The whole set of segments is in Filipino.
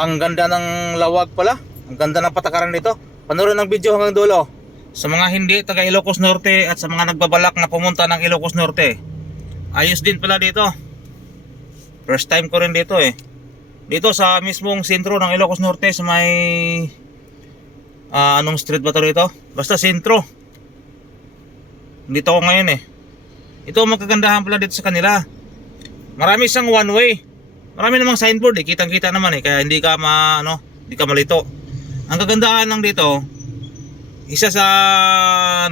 Ang ganda ng lawag pala. Ang ganda ng patakaran dito. Panoorin ng video hanggang dulo. Sa mga hindi taga Ilocos Norte at sa mga nagbabalak na pumunta ng Ilocos Norte. Ayos din pala dito. First time ko rin dito eh. Dito sa mismong sentro ng Ilocos Norte sa may ah, anong street ba to rito? Basta sentro. Dito ako ngayon eh. Ito ang magkagandahan pala dito sa kanila. Marami siyang one way. Marami namang signboard eh, kitang-kita naman eh, kaya hindi ka ma ano, hindi ka malito. Ang kagandahan lang dito, isa sa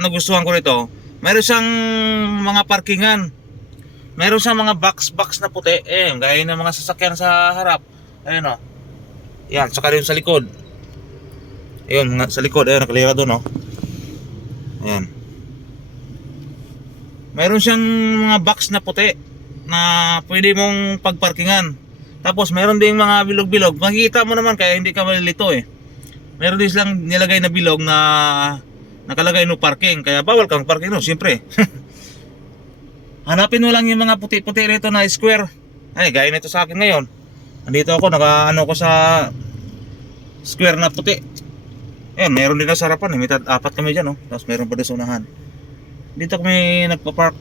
nagustuhan ko rito, meron siyang mga parkingan. Meron siyang mga box-box na puti, eh, gaya ng mga sasakyan sa harap. Ayun oh. Yan, saka rin sa likod. Ayun, sa likod, ayun, nakalira doon oh. Ayan. Meron siyang mga box na puti na pwede mong pagparkingan. Tapos meron ding mga bilog-bilog. Makikita mo naman kaya hindi ka malilito eh. Meron din silang nilagay na bilog na nakalagay no parking. Kaya bawal kang parking no, siyempre. Hanapin mo lang yung mga puti-puti rito na square. Ay, gaya nito sa akin ngayon. Andito ako, naka ano ko sa square na puti. Ayun, meron din na sa harapan. Eh. May apat kami dyan, oh. Tapos meron pa doon sa unahan. Dito kami nagpa-park.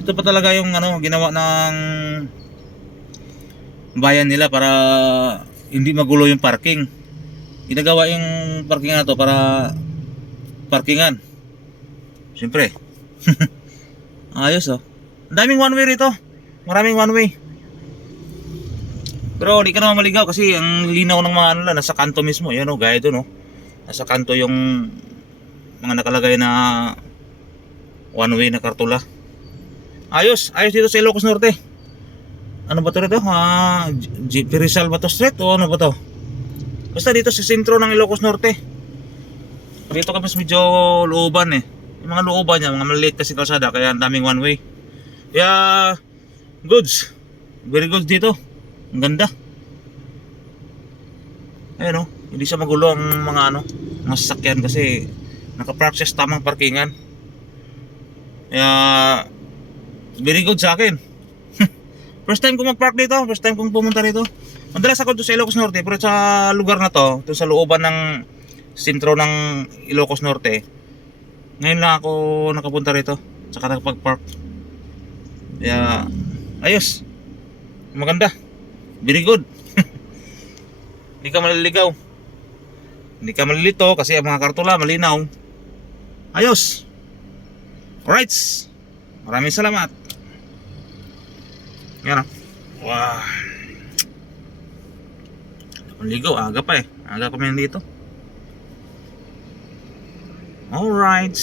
Ito pa talaga yung ano, ginawa ng bayan nila para hindi magulo yung parking. Ginagawa yung parking na to para parkingan. Siyempre. Ayos oh. Ang daming one way rito. Maraming one way. Pero di ka naman maligaw kasi ang linaw ng mga ano lang, nasa kanto mismo. Yan oh, gaya doon oh. Nasa kanto yung mga nakalagay na one way na kartula. Ayos, ayos dito sa Ilocos Norte. Ano ba to rito? Ah, G- Rizal ba to street o ano ba to? Basta dito sa sentro ng Ilocos Norte. Dito kami sa medyo looban eh. Yung mga looban niya, mga maliit kasi kalsada, kaya ang daming one way. Kaya, goods. Very good dito. Ang ganda. Ayun oh, hindi siya magulo ang mga ano, mga sasakyan kasi nakapark siya sa tamang parkingan. Kaya, very good sa akin. First time ko mag-park dito, first time kong pumunta dito. Madalas ako doon sa Ilocos Norte, pero sa lugar na to, doon sa looban ng sentro ng Ilocos Norte, ngayon lang ako nakapunta rito, saka nakapag-park. Kaya, ayos. Maganda. Very good. Hindi ka maliligaw. Hindi ka malilito kasi ang mga kartula malinaw. Ayos. Alright. Maraming salamat. Yan o. Wow. Maligo, aga pa eh. Aga kami nandito. Alright.